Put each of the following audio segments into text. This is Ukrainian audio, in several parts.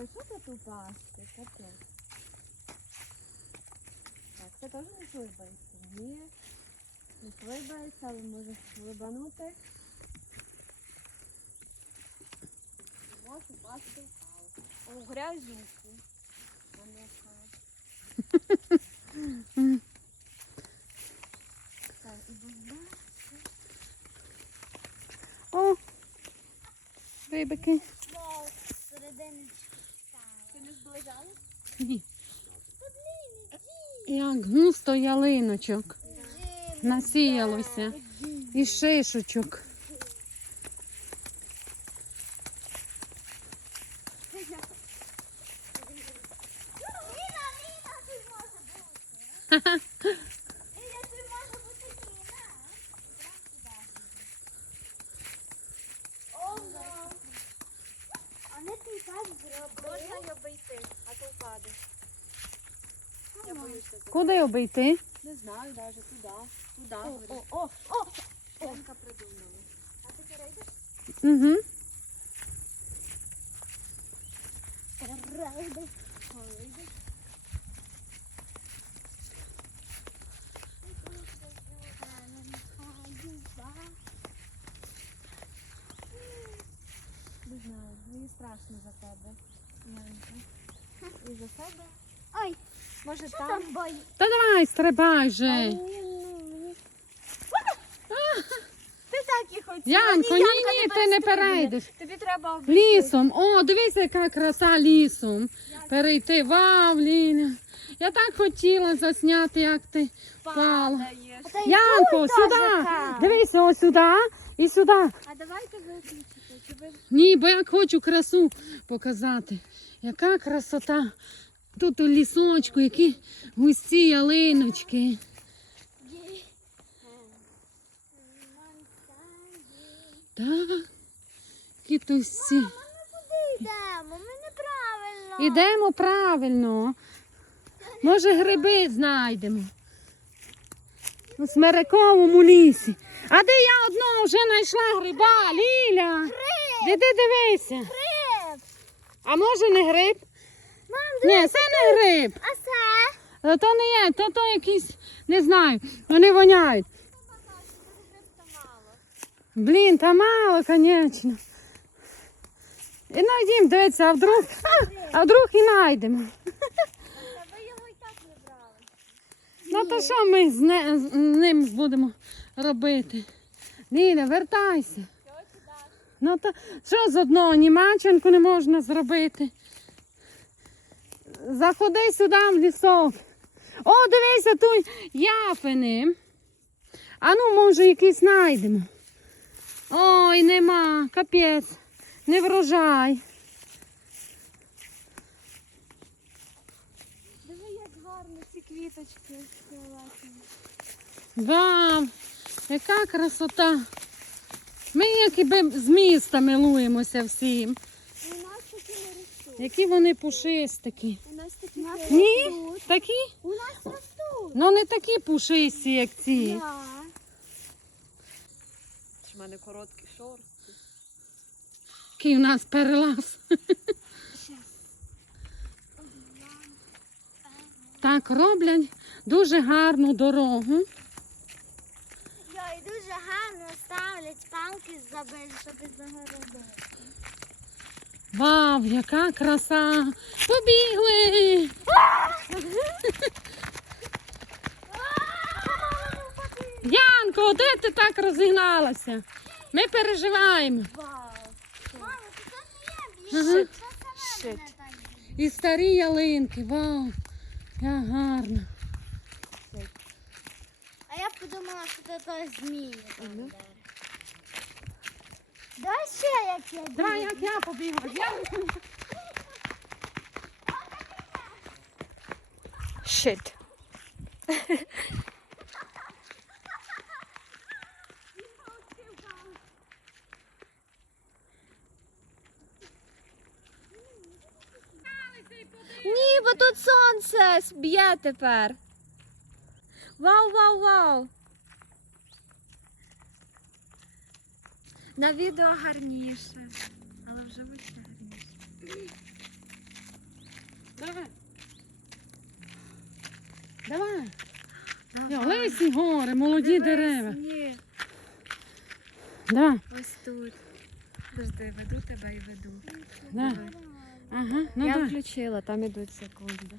Ой, що тут упасти? Капець. Так, це теж не швибається. Ні. Не швибається, але може швибанути. Може впало. У грязюку. Так, і бузба. О, рибики. Ні. Як густо ялиночок насіялося. І шишочок. Ліна, Ліна, тут може бути. Ліна, тут може бути Ліна. Ого. А не ти так зробив? Можна й обійти, а то впаде. Я боюся. того. Куди обійти? Не знаю, навіть туди. Туди. О, говорю. о, о, о. Янка придумала. А ти перейдеш? Угу. Рейди. Не знаю, мені страшно за тебе. Янка. І за себе. Ой, Може що там? там бої? Та давай, стрибай же. Ти так і хотіла. Янко, ні, ні, ти не перейдеш. Тобі треба обійти. Лісом. О, дивися, яка краса лісом. Перейти. Вау, Ліля. Я так хотіла засняти, як ти впала. Падаєш. Та й Янко, сюди. так. Дивися, ось сюди і сюди. А давайте виключити. Чи ви Ні, бо я хочу красу показати. Яка красота. Тут у лісочку, які густі ялиночки. Так. Які всі. Йдемо, ми неправильно. Ідемо правильно. Може, гриби знайдемо. У смерековому лісі. А де я одного вже знайшла гриба, Ліля? Гриб, Де де дивися? гриб. А може не гриб? Мам, Ні, це не гриб. а це? Е, То не є, то, то якісь, не знаю, вони воняють. Блін, та мало, звісно. І ну йдім, дивіться, а вдруг, а, а вдруг і знайдемо. Ну то що ми з, не, з ним будемо робити? Ліля, вертайся. Ну то що з одного німаченку не можна зробити? Заходи сюди в лісок. О, дивися, тут яфини. А ну, може, якийсь знайдемо. Ой, нема, капець, не врожай. Диви, як гарно ці квіточки фіолетові. Вау, яка красота. Ми як і з міста милуємося всім. У нас такі не ростуть. Які вони пушистики. У нас такі Ні? ростуть. Такі? У нас ростуть. Ну не такі пушисті, як ці. Да. В мене короткі шорти. Який у нас перелаз. Так, роблять дуже гарну дорогу. Йой, дуже гарно ставлять палки забили, щоб загородити. Вау, яка краса! Побігли! Янко, де ти так розігналася? Ми переживаємо. Ага. І старі ялинки. Вау, як гарно. А я подумала, що це той Давай ще як я Давай, як я побігла. Я... Шит. Ні, бо тут сонце б'є тепер. Вау, вау, вау. На відео гарніше, але вживу ще гарніше. Давай. Давай. Йо, лисі гори, молоді дерева. Ні, Да, ось тут. Завжди веду тебе і веду. да. Ага, ну Я да. включила, там ідуть секунди.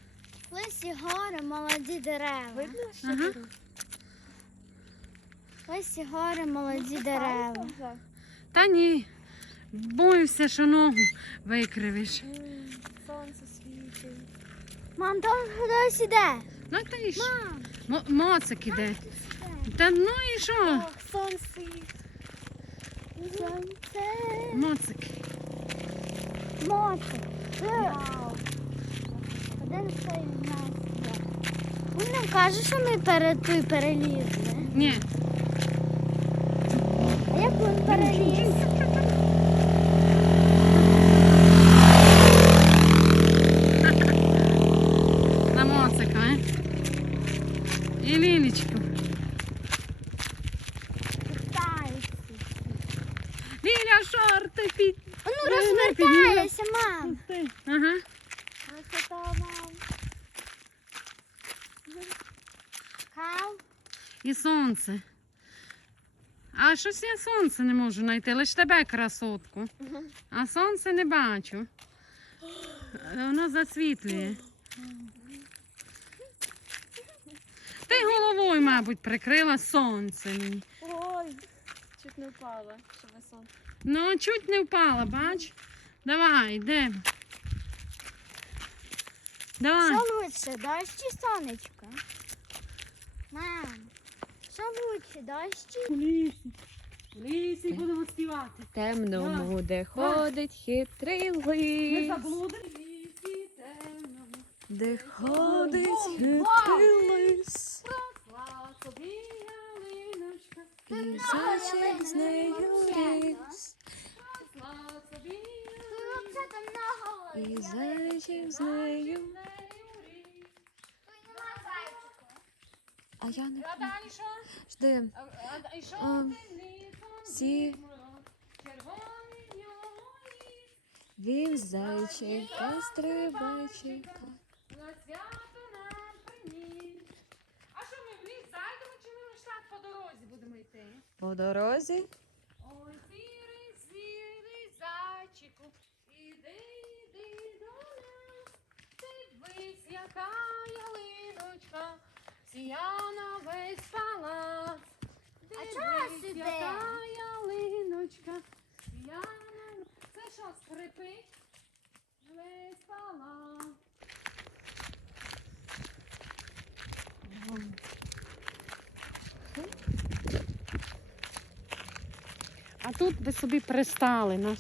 Лисі гори, молоді дерева. Видно, що Ага. беру? Лисі гори, молоді дерева. Та ні. Боюся, що ногу викривиш. Сонце світить. Мам, там хтось іде. Ну ти ж. Мам, Мо- Моцик іде. Та ну і що? Ох, сонце. Сонце. Моцик. Моцик. Вау. Один стоїть в нас. є. Він нам каже, що ми перед той перелізли. Ні. А як він переліз? На моцика, а? І Лілічку. Питається. Ліля, шорти під. А ну Ну, розвертайся, мам. Ага. Красота, мам. Кал. І сонце. А щось я сонце не можу знайти, лише тебе красотку. А сонце не бачу. Воно засвітлює. Ти головою, мабуть, прикрила сонце мені. Ой, чуть не впала, що ви сонце. Ну, чуть не впала, бач? Давай, йдемо. Давай. Що лучше, дощ чи сонечко? Мам, що лучше, дощ чи... У лісі. У лісі будемо співати. Темному, де ходить хитрий Не лис, заблудимо. В лісі темному. де ходить хитрий лис, Росла собі ялиночка. і зайчик з нею ріс, Росла собі Це і зайчик з нею. А я не жди. А, а, і що ти літом всі- зімро? Червоний в нього. Він зайчика стрибайчика. На свято нам приніс. А що ми в ліс зайдемо, чи ми так по дорозі будемо йти? По дорозі Ой, сірий, сірий зайчику, іди, іди до нас. Дивись, яка ялиночка, сіяна весь палац. А чого Дивись, іде? яка ялиночка. Це що, скрипить? Весь палац. А тут ви собі пристали на.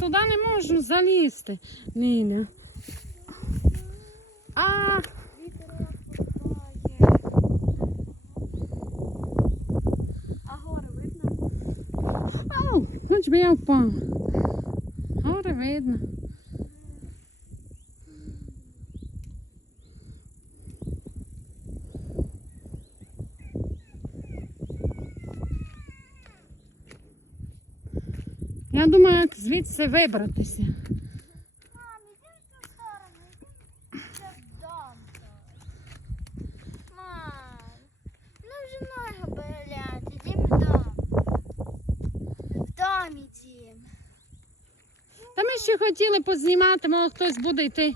Туди не можу залізти, Ліля. А, А гори видно? ау, хоч би я впав. Горе видно. Я думаю, як звідси вибратися. Мам, іди в ту сторону, іди вдома. дом. Мам, ну вже ноги болять, ідім в дом. В дом ідім. Та ми ще хотіли познімати, може хтось буде йти.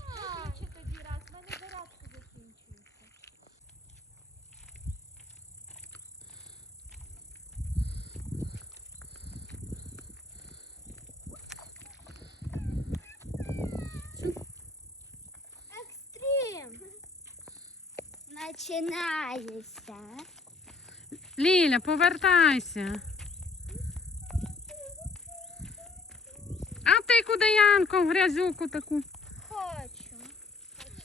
Починається. Ліля, повертайся. А ти куди Янко, в грязюку таку? Хочу.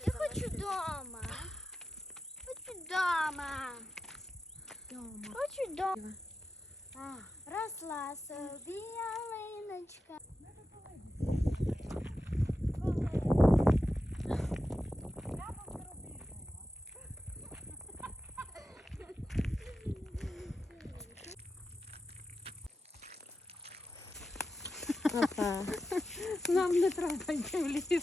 Я хочу дома. Хочу дома. Дома. Хочу дома. Росла собі ялина. Нам не треба йти в ліс.